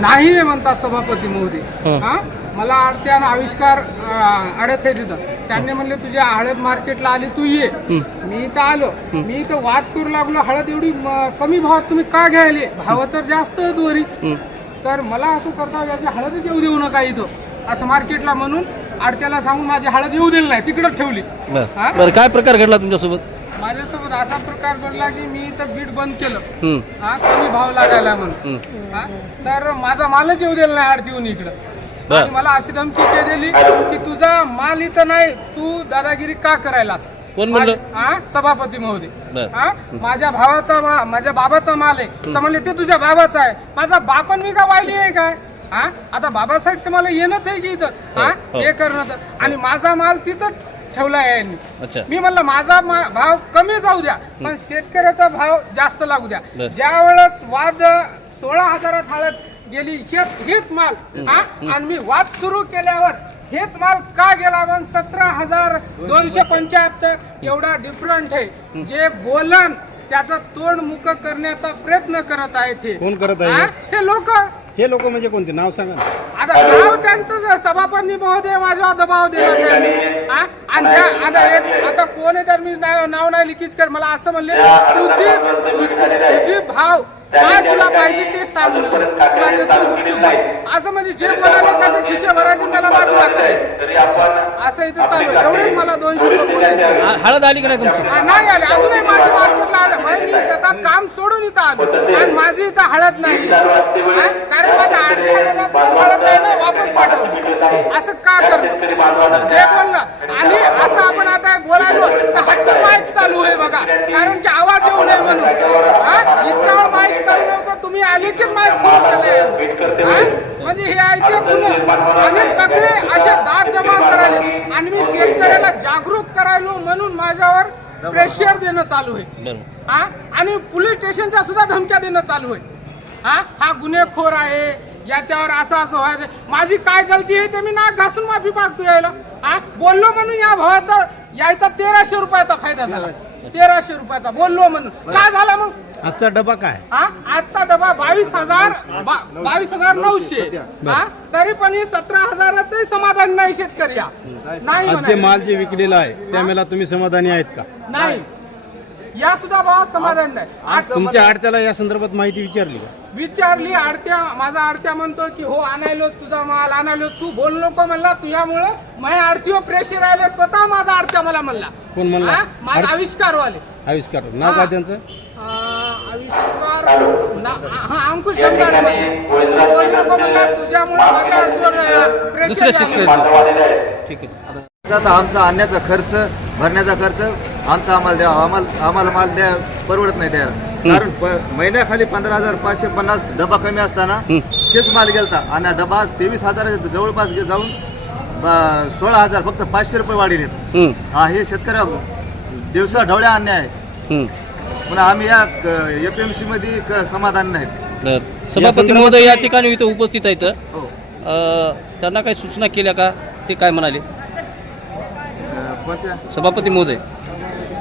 नाही म्हणतात सभापती महोदय. मला आडत्यानं आविष्कार अडत आहे तिथं. त्यांनी म्हणले तुझ्या हळद मार्केटला आली तू ये. मी इथं आलो, मी इथं वाद करू लागलो हळद एवढी कमी भावात तुम्ही का घ्यायले, भाव तर जास्त आहेत वरी. तर मला असं करता याची हळदच येऊ देऊ नका इथं असं मार्केटला म्हणून आडत्याला सांगून माझी हळद येऊ दिली नाही, तिकडं ठेवली. बरं, काय प्रकार घडला तुमच्यासोबत? माझ्यासोबत असा प्रकार घडला की मी इथं बीट बंद केलं, कमी भाव लागायला म्हणून. तर माझा मालच येऊ दिला नाही आडतीहून इकडं. आणि मला अशी धमकी काय दिली की तुझा माल इथं नाही, तू दादागिरी का करायलास. कोण म्हणलं? सभापती महोदय. माझ्या भावाचा माझ्या बाबाचा माल आहे तर म्हणले ते तुझ्या बाबाचा आहे. माझा बापन मी का वाईली आहे काय? आता बाबासाठी तर मला येणंच आहे की इथं हे करणं. आणि माझा माल तिथं ठेवला आहे यांनी. मी म्हणलं माझा भाव कमी जाऊ द्या पण शेतकऱ्याचा भाव जास्त लागू द्या. ज्या वेळेस वाद 16,000 हळद गेली हेच माल आणि मी वाद सुरू केल्यावर हेच माल का गेला पण 17,275 एवढा डिफरंट आहे. जे बोलन त्याचं तोंड मुक करण्याचा प्रयत्न करत आहेत. कोण करत आहे? हे लोक म्हणजे कोणते? नाव सांगा. आता नाव त्यांचं सभापती महोदय माझ्यावर दबाव दिला त्यांनी. आता कोण आहे तर मी नाव नाही लिखीच कर. मला असं म्हणले तुझी भाव काय तुला पाहिजे ते सांग असं. म्हणजे जे बोलायला त्याचे खिशे भरायचे त्याला बाजूला करायचं असं इथं चालू आहे. एवढेच मला 2 शब्द बोलायचे. हळद आली की नाही तुमची? नाही आले अजूनही. माझी मार्केटला आलं मी शेतात काम सोडून इथं आलो आणि माझी इथं हळद नाही कारण माझ्या हळद नाही ना वापस पाठवलं. असं का करणं जे बोललं. आणि असं आपण आता बोलायलो तर हक्क माईक चालू आहे बघा कारण की आवाज येऊ नये म्हणून. इतका माईक चालू नव्हतं तुम्ही आले की माईक सुरू केले. म्हणजे हे आयचे गुन्हे आणि सगळे असे दाब दबाव करायले आणि मी शेतकऱ्याला जागरूक करायलो म्हणून माझ्यावर प्रेशर देणं चालू आहे. आणि पोलीस स्टेशनच्या सुद्धा धमक्या देणं चालू आहे. हा गुन्हेखोर आहे याच्यावर असं व्हायचं. माझी काय गलती आहे ते मी नाक घासून माफी मागतो यायला. बोललो म्हणून या भावाचा यायचा 1300 रुपयाचा फायदा झाला. 1300 रुपयाचा बोललो म्हणून काय झाला मग? आजचा डबा काय? आजचा डबा 22,900. तरी पण 17,000 तरी समाधान नाही शेतकरी. नाही जे माल जे विकलेला आहे त्यावेळेला तुम्ही समाधानी आहेत का? नाही, या सुद्धा भावात समाधान नाही. तुमच्या आडत्याला या संदर्भात माहिती विचारली का? विचारली. आडत्या माझा आडत्या म्हणतो की हो आणायलोच तुझा माल आणायलो. तू बोल नको म्हणला तुझ्यामुळं माझ्या आडतीवर प्रेशर आले. स्वतः माझा आडत्या मला म्हणला. कोण म्हणला? माझा आविष्कारवाले. आविष्कार नाव काय त्यांचं? आविष्कार अंकुश जमदाडे. बोल नको म्हणला तुझ्यामुळे माझ्या आडतीवर प्रेशर आले. ठीक आहे. आमचा आणण्याचा खर्च भरण्याचा खर्च आमचा आम्हाला द्या. आम्हाला माल द्या परवडत नाही द्यायला. कारण महिन्याखाली 15,550 डबा कमी असताना तेच माल गेलता आणि डबा 23,000 जवळपास जाऊन 16,000 फक्त 500 रुपये वाढीले. हे शेतकऱ्या दिवसा ढवळ्या अन्याय आहे. पण आम्ही या एपीएमसी मध्ये समाधान नाहीत. सभापती महोदय या ठिकाणी इथं उपस्थित आहेत. त्यांना काही सूचना केल्या का? ते काय म्हणाले सभापती महोदय?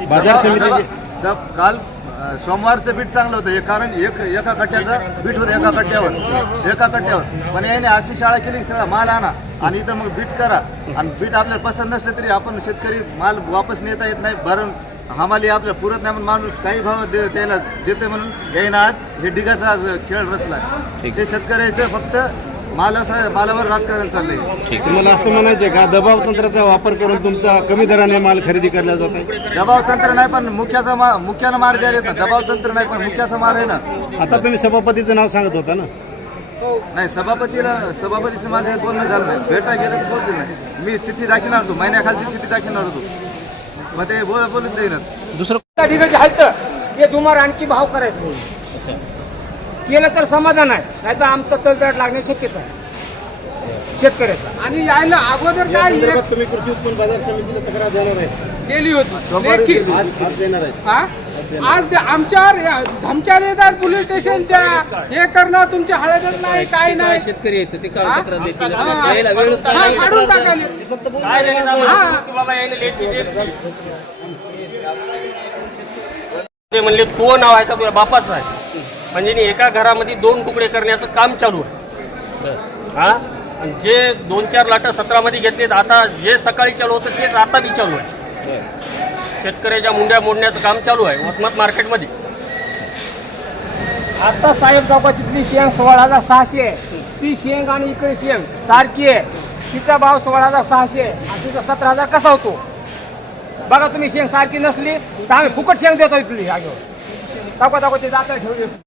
बाजार समिती काल सोमवारचं बीट चांगलं होतं कारण एका कट्ट्याचं बीट होतं एका कट्ट्यावर. पण याने अशी शाळा केली की सगळा माल आणा आणि इथं मग बीट करा आणि बीट आपल्याला पसंत नसलं तरी आपण शेतकरी माल वापस नेता येत नाही. भरून हमाली आपल्याला पुरत नाही म्हणून माणूस काही भाव त्याला देते म्हणून यायनं आज हे डिगाचा आज खेळ रचला. हे शेतकऱ्याचं फक्त मालावर राजकारण चाललंय. तुम्हाला असं म्हणायचं का दबाव तंत्राचा वापर करून तुमचा कमी दराने माल खरेदी करला जात आहे? दबाव तंत्र नाही पण मुख्यानं मार द्यायला येत ना. दबाव तंत्र नाही पण मुख्याचा मार आहे ना. आता तुम्ही सभापतीचं नाव सांगत होता ना? नाही, सभापतीचं माझं बोलणं झालं नाही. भेटा गेलं तर बोलते नाही. मी चिठ्ठी दाखवणार होतो, महिन्याखालची चिठ्ठी दाखवणार होतो. मग ते बोलून देईन. दुसरं ठिकाणी आहेत हे तुम्हाला आणखी भाव करायचं नाही केलं तर समाधान आहे. नाही तर आमचं तळतळ लागण्याची शक्यता आहे शेतकऱ्याचा. आणि यायला अगोदर काय तुम्ही कृषी उत्पन्न बाजार समितीला तक्रार देणार आहे? दिली होती. आज देणार आहे? आज आमच्यावर धमक्या देतात पोलीस स्टेशनच्या. हे करणं तुमच्या हळदच नाही काय नाही. शेतकरी आहेत ते काढून टाकायला ते म्हणले तो नाव आहे का तुझ्या बापाचं आहे. म्हणजे एका घरामध्ये 2 तुकडे करण्याचं काम चालू आहे. हा आणि जे 2-4 लाटा सत्रामध्ये घेतलेत, आता जे सकाळी चालू होतं तेच आता बी चालू आहे. शेतकऱ्याच्या मुंड्या मोडण्याचं काम चालू आहे वसमत मार्केटमध्ये. आता साहेब बाबा तिथली शेंग 16,600 आहे. ती शेंग आणि इकडे शेंग सारखी आहे. तिचा भाव 16,600 आहे आणि तिचा 17,000 कसा होतो बघा तुम्ही. शेंग सारखी नसली तर आम्ही फुकट शेंग देतो इथली. दाखवा ते जाता ठेवली.